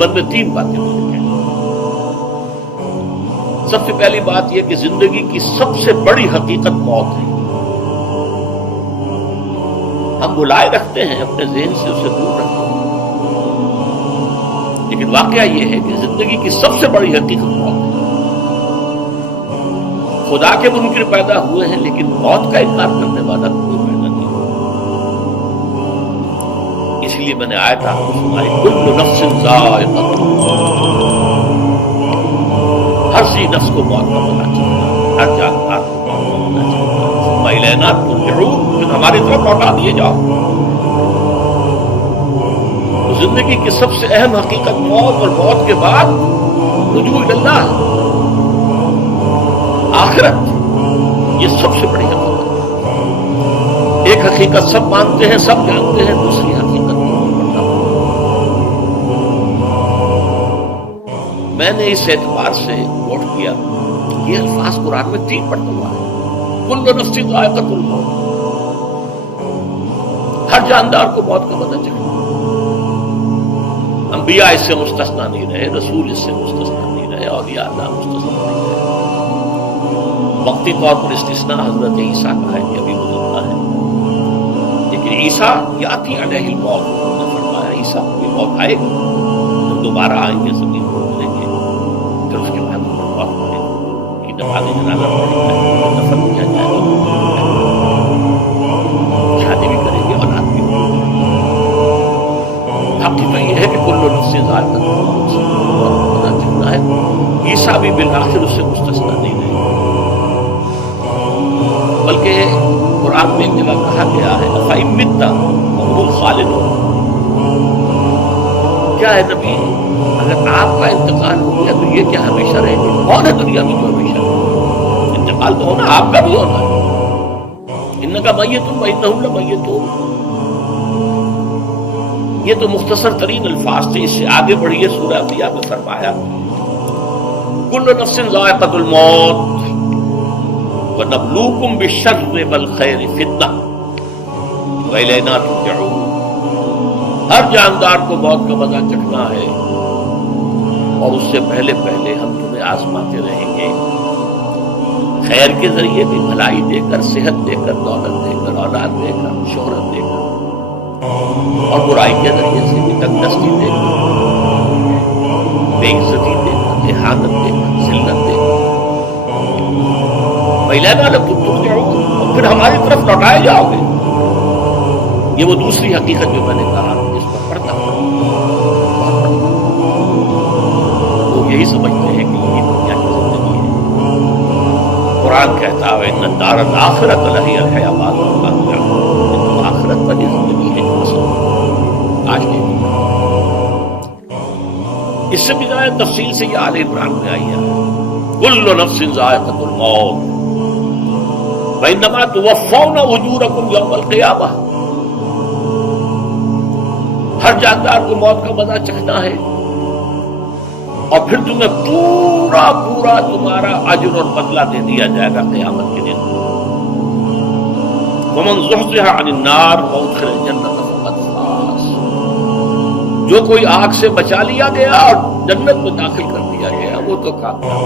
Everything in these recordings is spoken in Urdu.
من میں 3 باتیں مجھے کہیں۔ سب سے پہلی بات یہ کہ زندگی کی سب سے بڑی حقیقت موت ہے۔ ہم بلائے رکھتے ہیں، اپنے ذہن سے اسے دور رکھتے ہیں، لیکن واقعہ یہ ہے کہ زندگی کی سب سے بڑی حقیقت موت ہے۔ خدا کے منکر پیدا ہوئے ہیں، لیکن موت کا انکار کرنے والا کوئی پیدا نہیں ہوا۔ اس لیے میں نے آیت آپ کو سنائی، کل نفس ذائقۃ الموت، ہر سی نفس کو موت کا پتہ چلتا ہے، ہر جاندار کو موت کا پتہ چلتا ہے، ثم الینا ترجعون، پھر ہماری طرف لوٹا دیے جاؤ۔ تو زندگی کی سب سے اہم حقیقت موت، اور موت کے بعد رجوع الی اللہ، آخرت، یہ سب سے بڑی حقیقت ہے۔ ایک حقیقت سب مانتے ہیں، سب جانتے ہیں، دوسری حقیقت میں نے اس اعتبار سے نوٹ کیا، یہ الفاظ قرآن میں 3 مرتبہ ہے، کل نفس ذائقۃ الموت، ہر جاندار کو موت کا پتہ چلا۔ انبیاء اس سے مستثنا نہیں رہے، رسول اس سے مستثنا نہیں رہے، اولیاء اللہ مستثنا نہیں رہے۔ وقتی طور پر استثناء حضرت عیسیٰ کا ہے کہ ابھی گزرنا ہے، لیکن عیسیٰ یاتی علیہ الموت، نے فرمایا عیسیٰ کو بھی موت آئے گی، جب دوبارہ آئیں گے زمین کو ملیں گے، پھر اس کے بعد موت پڑے گی، نماز جنازہ پڑھے گا، دفن کیا جائے گا، شادی بھی کریں گے، اولاد بھی ہوگی۔ حقیقت تو یہ ہے کہ کل نفس ذائقۃ الموت، موت کو پتہ چلنا ہے۔ عیسیٰ بھی بالآخر اس سے مستثنا نہیں رہے، بلکہ قرآن میں ایک جگہ کہا گیا ہے فَإِن مِتَّ فَهُمُ الْخَالِدُونَ، کیا ہے نبی، اگر آپ کا انتقال ہو گیا تو یہ کیا ہمیشہ رہیں گے؟ کون ہے دنیا میں جو ہمیشہ رہے؟ انتقال تو ہونا، آپ کا بھی ہونا ہے۔ اِنَّكَ مَيِّتٌ وَإِنَّهُمْ لَمَيِّتُونَ، یہ تو مختصر ترین الفاظ تھے۔ اس سے آگے بڑھیے، سورہ انبیاء میں فرمایا كُلُّ نَفْسٍ ذَائِقَةُ الْمَوْتِ وَنَبْلُوكُمْ بِالشَّرِّ وَالْخَيْرِ فِتْنَةً وَإِلَيْنَا تُرْجَعُونَ، ہر جاندار کو موت کا مزہ چکھنا ہے، اور اس سے پہلے پہلے ہم تمہیں آزماتے رہیں گے، خیر کے ذریعے بھی، بھلائی دے کر، صحت دے کر، دولت دے کر، اولاد دے کر، شہرت دے کر، اور برائی کے ذریعے سے بھی، تنگدستی دے کر، بے عزتی دے کر، احانت دے کر، ذلت دے کر، وَإِلَيْنَا تُرْجَعُونَ، اور پھر ہماری طرف لوٹائے جاؤ گے۔ یہ وہ دوسری حقیقت جو میں نے کہا، اس پر پڑھتا وہ یہی سمجھتے ہیں کہ یہ دنیا کی زندگی ہے۔ قرآن کہتا ہے إِنَّ الدَّارَ الْآخِرَةَ لَهِيَ الْحَيَوَانُ وَمَا هُمْ يَعْلَمُونَ، تو آخرت والی زندگی ہے جو اصل آج کے دن۔ اس سے بھی زیادہ تفصیل سے یہ آل عمران میں آئی ہے، كُلُّ نَفْسٍ ذَائِقَةُ الْمَوْتِ وَإِنَّمَا تُوَفَّوْنَ أُجُورَكُمْ يَوْمَ الْقِيَامَةِ، ہر جاندار کو موت کا مزہ چکھنا ہے، اور پھر تمہیں پورا پورا تمہارا اجر اور بدلہ دے دیا جائے گا قیامت کے دن۔ وَمَنْ زُحْزِحَ عَنِ النَّارِ وَأُدْخِلَ الْجَنَّةَ فَقَدْ فَازَ، جو کوئی آگ سے بچا لیا گیا اور جنت میں داخل کر دیا گیا وہ تو کامیاب۔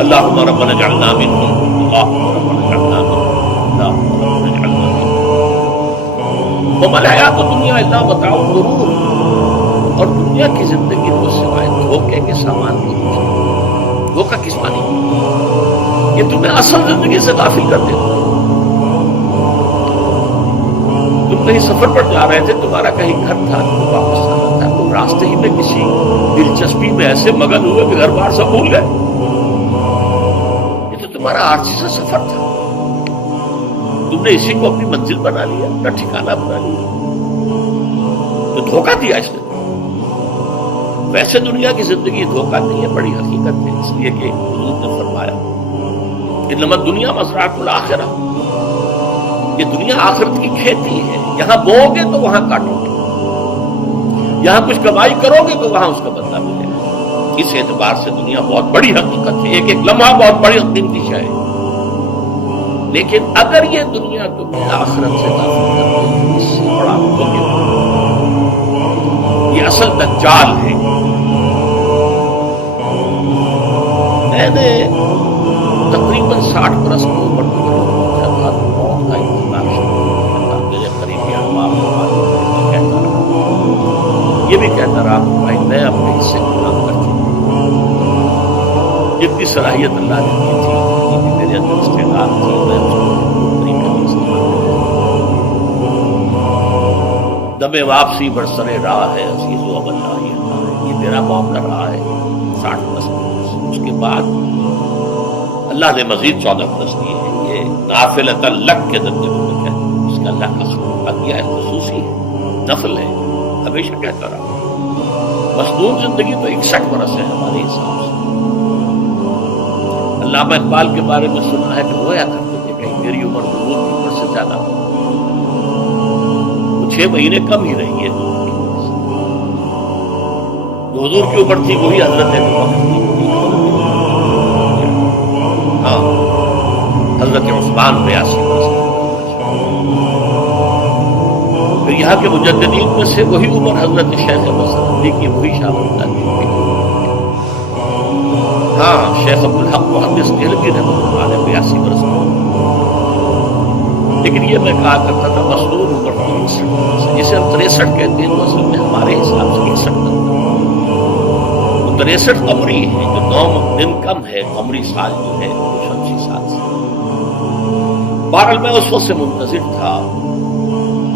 اللہم ربنا اجعلنا منہم، اللہم ربنا اجعلنا منہم، اللہم ربنا اجعلنا منہم۔ وما الحیات الدنیا الا متاع الغرور، اور دنیا کی زندگی کو سوائے دھوکے کے سامان کی نہیں، دھوکہ کس معنی؟ یہ تمہیں اصل زندگی سے غافل کر دیتا ہے۔ تم کہیں سفر پر جا رہے تھے، تمہارا کہیں گھر تھا، تمہیں واپس آنا تھا، تم راستے ہی میں کسی دلچسپی میں ایسے مگن ہوئے کہ گھر بار سب بھول گئے۔ یہ تو تمہارا عارضی سا سفر تھا، تم نے اسی کو اپنی منزل بنا لیا، اپنا ٹھکانہ بنا لیا، تو دھوکہ دیا اس نے۔ ویسے دنیا کی زندگی دھوکہ نہیں ہے، بڑی حقیقت ہے، اس لیے کہ حضور نے فرمایا انما الدنیا مزرعۃ الآخرہ، یہ دنیا آخرت کی کھیتی ہے، یہاں بو گے تو وہاں کاٹو گے، یہاں کچھ کمائی کرو گے تو وہاں اس کا بدلہ ملے گا۔ اس اعتبار سے دنیا بہت بڑی حقیقت ہے، ایک ایک لمحہ بہت بڑی قیمتی شے ہے، لیکن اگر یہ دنیا تمہیں آخرت سے غافل کر دے، اس سے بڑا دھوکہ۔ یہ اصل دجال ہے. میں نے تقریباً 60 برس کی عمر میں پہنچا تھا تو موت کا انتظار شروع ہوا. میرے قریبی احباب کہتا رہا، یہ بھی کہتا رہا کہ بھائی میں اپنے حصے کو کام کر چکا. جتنی صلاحیت اللہ نے دی تھی، جتنی میرے اندر استعداد تھی، میں اس کو طریقے سے استعمال کرتا. دم واپسی برسرے راہ ہے عزیز و اب اللہ ہی اللہ ہے. یہ میرا معاملہ رہا ہے 60 برس میں. اس کے بعد اللہ نے مزید 14 برس دیے ہیں. یہ نافلۃ لک کے درجے میں کہتے ہیں. اس کا اللہ کا عطیہ خصوصی ہے، نفل ہے. ہمیشہ کہتا رہا مصنون زندگی تو 61 برس ہے ہمارے حساب سے. علامہ اقبال کے بارے میں سنا ہے کہ رویا کرتے تھے کہ میری عمر حضور کی عمر سے زیادہ ہو. 6 مہینے کم ہی رہی ہے. جو حضور کی عمر تھی وہی حضرت ہاں حضرت عثمان 82 برس. پھر یہاں کے مجددین میں سے وہی عمر حضرت شیخ مسعودی کی وہی شامل کرتی ہے. ہاں شیخ عبدالحق محدث دہلوی رحمۃ اللہ علیہ 82 برس کا. لیکن یہ میں کہا کرتا تھا مصنون عمر 63 برس ہے. جسے ہم 63 کہتے ہیں تو اصل میں ہمارے حساب سے 61 بنتا ہے. 63 قمری ہے جو 9 دن کم ہے قمری سال جو ہے وہ شمسی سال سے. بہرحال میں اس وقت سے منتظر تھا.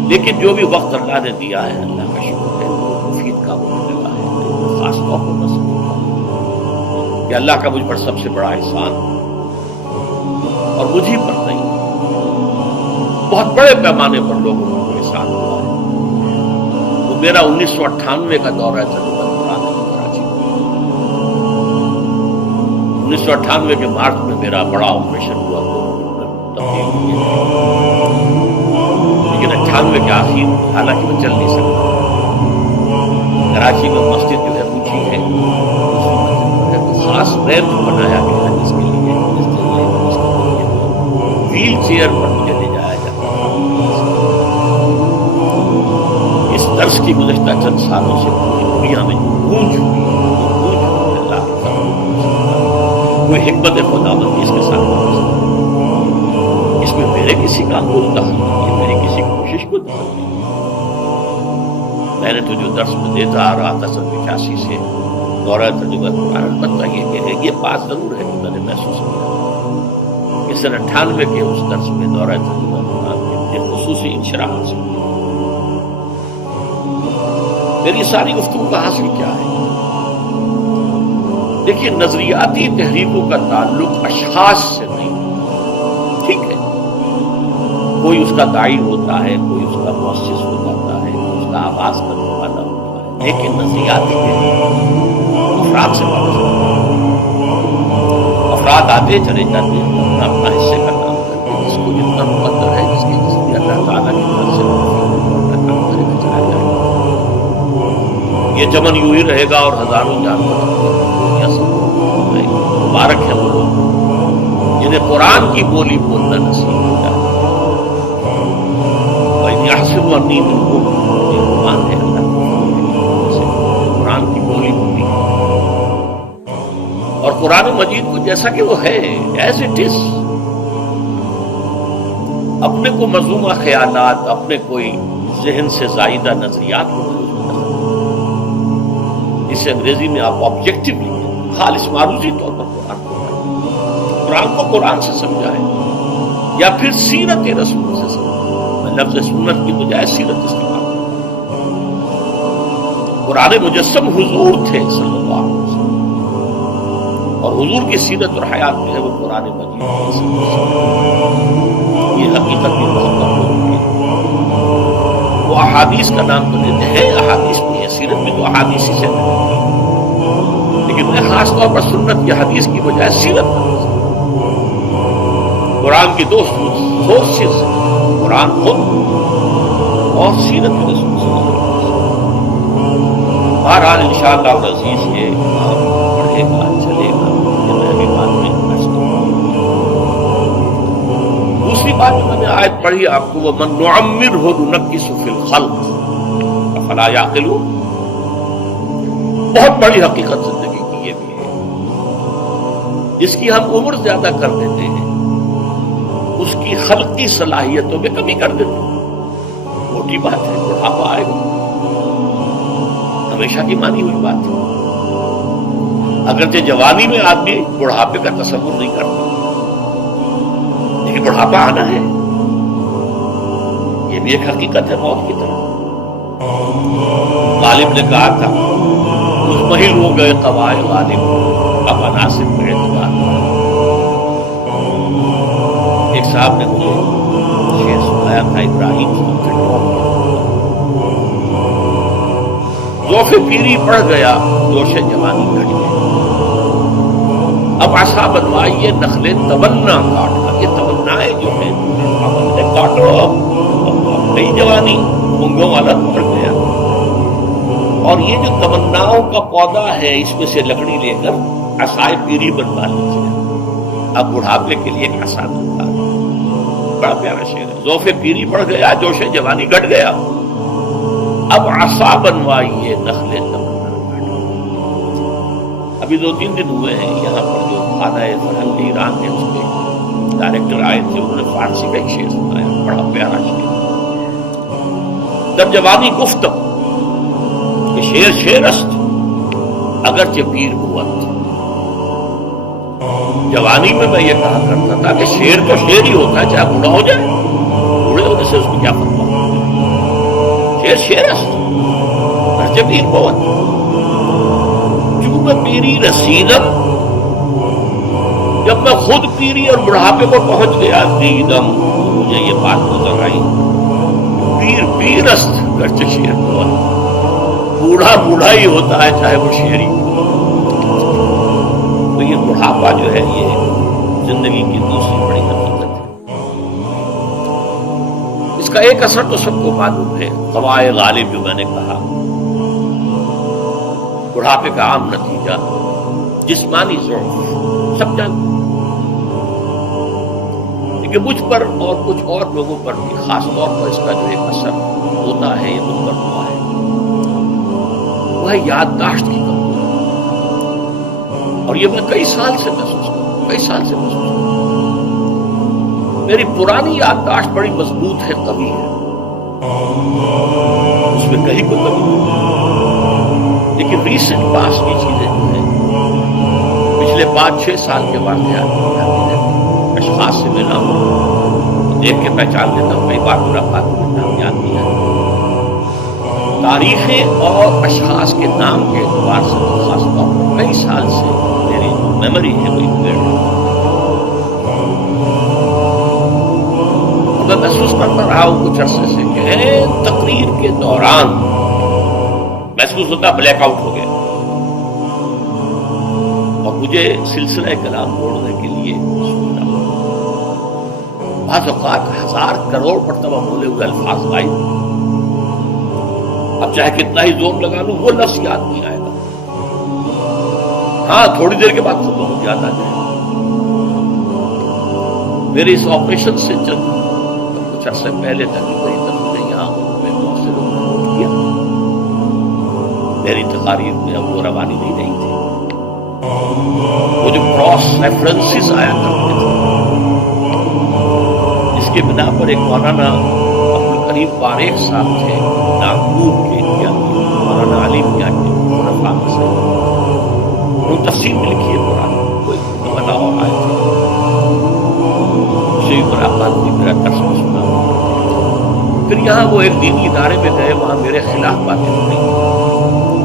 لیکن جو بھی وقت اللہ نے دیا ہے اللہ کا شکر ہے وہ مفید کام ہونے لگا ہے. خاص طور پر مسئلہ کہ اللہ کا مجھ پر سب سے بڑا احسان اور مجھے پر نہیں بہت بڑے پیمانے پر لوگوں کو احسان ہوا ہے. وہ میرا 1998 کا دورہ ہے کراچی. 1998 کے مارچ میں میرا بڑا آپریشن ہوا تو لیکن 98 کے آخر حالانکہ میں چل نہیں سکتا. کراچی میں مسجد جو ہے اونچی ہے تو خاص ریمپ بنایا گیا ہے جس کے لیے ویل چیئر پر مجھے لے جایا جاتا ہے. اس درس کی گزشتہ چند سالوں سے پوری دنیا میں جو گونج ہوئی اللہ کا کوئی حکمت خداوندی اس کے ساتھ. اس میں میرے کسی کام کو دخل نہیں ہے، میری کسی کوشش کو دخل نہیں ہے. میں نے تو جو درس میں دیتا آ رہا تھا 85 سے دورہ ترجمہ قرآن. البتہ یہ بات ضرور ہے کہ میں نے محسوس کیا کہ سن 98 کے اس درس میں دورہ ترجمہ قرآن میں خصوصی انشراح حاصل کیا. میری ساری گفتگو کا حاصل کیا ہے؟ دیکھیے نظریاتی تحریکوں کا تعلق اشخاص سے نہیں. ٹھیک ہے کوئی اس کا داعی ہوتا ہے، کوئی اس کا مؤسس ہو جاتا ہے، کوئی اس کا آغاز کرنے والا ہوتا ہے. لیکن نظریاتی افراد سے وابستہ افراد آتے چلے جاتے ہیں اپنا اپنا حصے کا کام کرتے ہیں. جس کو جتنا مقدر ہے جس کی اللہ تعالیٰ کی طرف سے کام کرے گا چلا جائے گا. یہ چمن یوں ہی رہے گا اور ہزاروں جانور مبارک ہے وہ لوگ جنہیں قرآن کی بولی بولنا نصیب ہوتا ہے. قرآن ہے قرآن کی بولی بولی اور قرآن مجید کو جیسا کہ وہ ہے ایز اٹ از. اپنے کو مذمومہ خیالات، اپنے کوئی ذہن سے زائدہ نظریات کو جسے انگریزی میں آپ آبجیکٹیولی خالص معروضی طور پر قرآن کو قرآن سے سمجھائے یا پھر سیرت رسول سے سمجھائے. میں لفظ سنت کی بجائے سیرت استعمال کروں. قرآن مجسم حضور تھے صلی اللہ علیہ وسلم اور حضور کی سیرت اور حیات جو ہے وہ قرآن مجید یہ حقیقت بھی بہت ضروری ہے. وہ احادیث کا نام تو لیتے ہیں، احادیث نہیں ہے سیرت میں تو احادیث سے لیکن میں خاص طور پر سنت کی حدیث کی بجائے سیرت قرآن کی دو سورسز قرآن خود اور سیرت کے رسول صلی اللہ علیہ وسلم. بہرحال انشاءاللہ العزیز یہ پڑھے گا چلے گا. یہ میں ابھی بات میں دوسری بات جو میں نے آیت پڑھی آپ کو، وَمَن نُعَمِّرْهُ نُنَكِّسُ فِي الْخَلْقِ أَفَلَا يَعْقِلُونَ. بہت بڑی حقیقت زندگی کی یہ بھی ہے. جس کی ہم عمر زیادہ کر دیتے ہیں اس کی خلقی صلاحیتوں میں کمی کر دیتے ہیں. موٹی بات ہے، بڑھاپا آئے گا، ہمیشہ کی مانی ہوئی بات ہے. اگرچہ جوانی میں آدمی بڑھاپے کا تصور نہیں کرتا، لیکن بڑھاپا آنا ہے، یہ بھی ایک حقیقت ہے موت کی طرح. غالب نے کہا تھا مزمحل ہو گئے قوائے غالب اب عناصر میں اعتبار. ایک صاحب نے مجھے شعر سنایا تھا ابراہیم سے، ذوق پیری پڑ گیا جوش جوانی گھٹ گئی، اب عصا بنوائیے نخلیں تمنا کاٹ کر. یہ تمنائیں جو ہیں کاٹ لو، اب نئی جوانی منگوں والا پڑ گیا. اور یہ جو تمناؤں کا پودا ہے اس میں سے لکڑی لے کر عصائے پیری بنوا لیجیے، اب بڑھاپے کے لیے ایک آسان ہوتا ہے. بڑا پیارا شعر ہے. ذوق پیری پڑ گیا جوش جوانی گھٹ گیا، اب عصا بنوائیے نخلیں تمنا کاٹ. ابھی 2-3 دن ہوئے ہیں یہاں پر جو خانہ فرہنگ ایران ہے اس کے ڈائریکٹر آئے تھے، انہوں نے فارسی کا ایک شعر سنایا، بڑا پیارا شعر. جب جوانی گفتم کہ شعر شعرست اگرچہ پیر قوت. جوانی میں میں یہ کہا کرتا تھا کہ شعر تو شعر ہی ہوتا ہے چاہے بوڑھا ہو جائے، بوڑھے ہونے سے اس کو کیا فرق پڑتا. شعر شعرست اگرچہ پیر قوت. میں پیری رسیدم، جب میں خود پیری اور بڑھاپے کو پہنچ گیا، دیدم مجھے یہ بات نظر آئی پیر پیرست گرچہ شعر قوت. بوڑھا بوڑھا ہی ہوتا ہے چاہے وہ شعری ہو. تو یہ بڑھاپا جو ہے یہ زندگی کی دوسری بڑی حقیقت ہے. اس کا ایک اثر تو سب کو معلوم ہے، قوائے غالب جو میں نے کہا، بڑھاپے کا عام نتیجہ جسمانی ضعف، سب جانتے ہیں. لیکن مجھ پر اور کچھ اور لوگوں پر بھی خاص طور پر اس کا جو ایک اثر ہوتا ہے یہ مجھ پر ہوا ہے، وہ ہے یادداشت کی کمزوری. اور یہ میں کئی سال سے محسوس کروں. میری پرانی یادداشت بڑی مضبوط ہے، قوی ہے، اس میں کہیں کوئی کمی نہیں. لیکن ریسنٹ پاس کی چیزیں جو ہیں پچھلے 5-6 سال کے واقعات اشخاص سے ملا ہوں، دیکھ کے پہچان لیتا ہوں، کئی بار ملاقات میں نام یاد نہیں ہے. تاریخیں اور اشخاص کے نام کے اعتبار سے خاص طور پر کئی سال سے میری میموری ہے وہی پیڑ. میں محسوس کرتا رہا ہوں کچھ عرصے سے کہ تقریر کے دوران محسوس ہوتا بلیک آؤٹ ہو گیا، اور مجھے سلسلہ کلام موڑنے کے لیے سوچنا پڑا. بعض اوقات 1000 کروڑ مرتبہ بولے ہوئے الفاظ غائب. اب چاہے کتنا ہی زور لگا لوں وہ لفظ یاد نہیں آئے گا. ہاں تھوڑی دیر کے بعد تو بہت یاد آ جائے گا. میرے اس آپریشن سے چند کچھ عرصے پہلے تک یہاں بہت سے لوگوں نے نوٹ کیا میری تقاریر میں اب وہ روانی نہیں رہی تھی. وہ جو کراس ریفرنسز آیا کرتے تھے جس کے بنا پر ایک مولانا عبدالکریم فاریق صاحب تھے ناگپور کے انڈیا کے، مولانا علی میاں کے رفاق سے انہوں تفسیر میں لکھی ہے قرآن. کوئی مولانا اور آئے تھے، اسے بھی ملاقات ہوئی، میرا درس بھی سنا. پھر یہاں وہ ایک دینی ادارے میں گئے، وہاں میرے خلاف باتیں ہو رہی تھیں.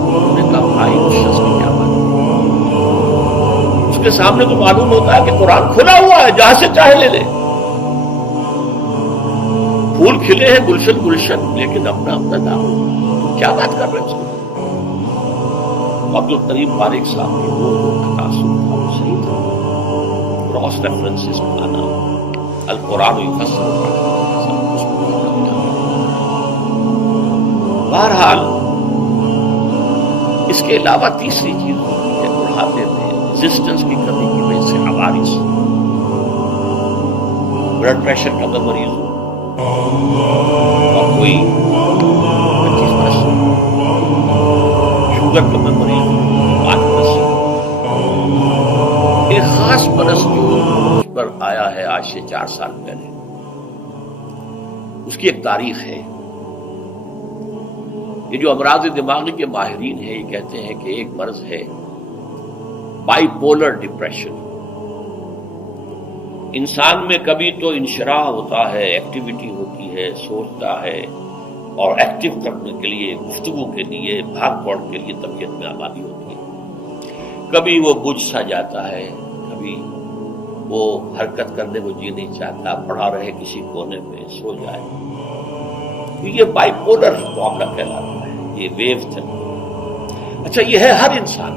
انہوں نے کہا بھائی اس شخص کی کیا بات ہے؟ اس کے سامنے تو معلوم ہوتا ہے کہ قرآن کھلا ہوا ہے، جہاں سے چاہے لے لے. پھول کھلے ہیں گلشن گلشن، لیکن اپنا اپنا دامن. کیا بات کر رہے ہیں اس کو؟ عبدالکریم فاریق صاحب کی وہ تاثر تھا، وہ صحیح تھا. کراس ریفرنسز پانا، القرآن یفسر بہرحال. اس کے علاوہ تیسری چیز ہوتی ہے بڑھاپے میں ریزسٹنس کی کمی کی وجہ سے عوارض. بلڈ پریشر کا اگر مریض ہو اور کوئی 25 شوگر کا مریض ہو آج سے 4 سال پہلے. اس کی ایک تاریخ ہے. یہ جو امراض دماغی کے ماہرین ہیں یہ کہتے ہیں کہ ایک مرض ہے بائی پولر ڈپریشن. انسان میں کبھی تو انشراح ہوتا ہے، ایکٹیویٹی ہوتی ہے، سوچتا ہے اور ایکٹیو کرنے کے لیے، گفتگو کے لیے، بھاگ دوڑ کے لیے طبیعت میں آبادی ہوتی ہے. کبھی وہ بجھ سا جاتا ہے، کبھی وہ حرکت کرنے کو جی نہیں چاہتا، پڑا رہے کسی کونے میں، سو جائے. یہ بائی پولر معاملہ کہلاتا ہے، یہ ویو تھنگ. اچھا یہ ہے ہر انسان،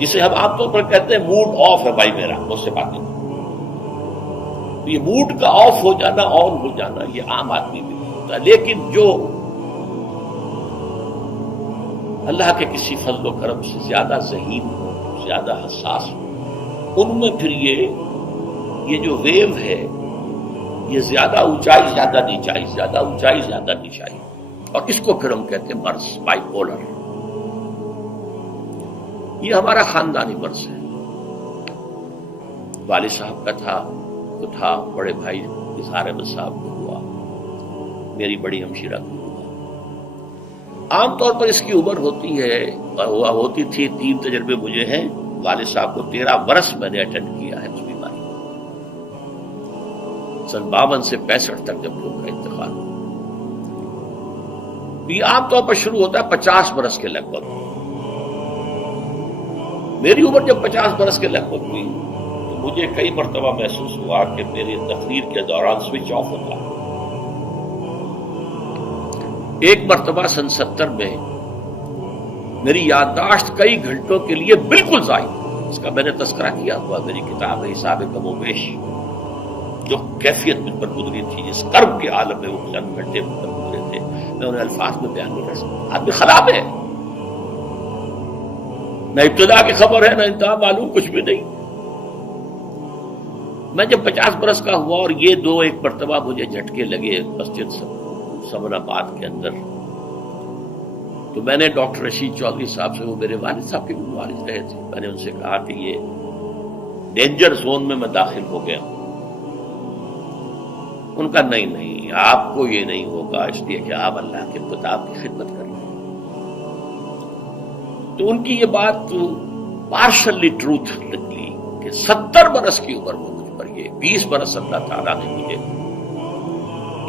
جسے ہم عام طور پر کہتے ہیں موڈ آف ہے بھائی میرا، مجھ سے بات نہیں. یہ موڈ کا آف ہو جانا، آن ہو جانا، یہ عام آدمی بھی ہوتا ہے. لیکن جو اللہ کے کسی فضل و کرم سے زیادہ ذہین ہو، زیادہ حساس ہو، ان میں پھر یہ جو ویو ہے یہ زیادہ اونچائی زیادہ نیچائی، زیادہ اونچائی زیادہ نیچائی، اور اس کو پھر ہم کہتے ہیں مرض، بائی پولر. یہ ہمارا خاندانی مرض ہے. والد صاحب کا تھا، بڑے بھائی اظہار احمد صاحب کو ہوا، میری بڑی ہمشیرہ کو ہوا. عام طور پر اس کی عمر ہوتی تھی 3 تجربے مجھے ہیں. والد صاحب کو 13 برس میں نے اٹینڈ کیا ہے اس بیماری کو، سن 52 سے 65 تک جب لوگ کا انتقال. یہ عام طور پر شروع ہوتا ہے 50 برس کے لگ بھگ. میری عمر جب 50 برس کے لگ بھگ ہوئی تو مجھے کئی مرتبہ محسوس ہوا کہ میری تقریر کے دوران سوئچ آف ہوتا ہے. ایک مرتبہ سن 70 میں میری یادداشت کئی گھنٹوں کے لیے بالکل ضائع. اس کا میں نے تذکرہ کیا ہوا، میری کتاب ہے حساب کم و بیش. جو کیفیت مجھ پر گزری تھی، جس کرب کے عالم میں وہ چند گھنٹے مجھ پر گزرے تھے، میں انہیں الفاظ میں بیان نہیں کر سکتا. آدمی خراب ہے، نہ ابتدا کی خبر ہے، نہ انتہا معلوم، کچھ بھی نہیں. میں جب 50 برس کا ہوا اور یہ ایک مرتبہ مجھے جھٹکے لگے مسجد سمن آباد کے اندر، تو میں نے ڈاکٹر رشید چودھری صاحب سے، وہ میرے والد صاحب کے بھی والد رہے تھے، میں نے ان سے کہا کہ یہ ڈینجر زون میں میں داخل ہو گیا ہوں. ان کا نہیں، آپ کو یہ نہیں ہوگا، اس لیے کہ آپ اللہ کے کتاب کی خدمت کر رہے ہیں. تو ان کی یہ بات پارشلی ٹروتھ نکلی کہ 70 برس کی عمر میں مجھ پر یہ 20 برس اللہ تعالیٰ نے مجھے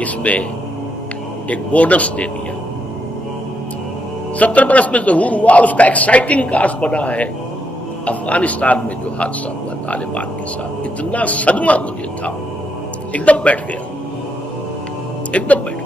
اس میں ایک بونس دے دیا. 70 برس میں ظہور ہوا، اور اس کا ایکسائٹنگ کاس بنا ہے افغانستان میں جو حادثہ ہوا طالبان کے ساتھ. اتنا صدمہ مجھے تھا، ایک دم بیٹھ گیا، ایک دم بیٹھ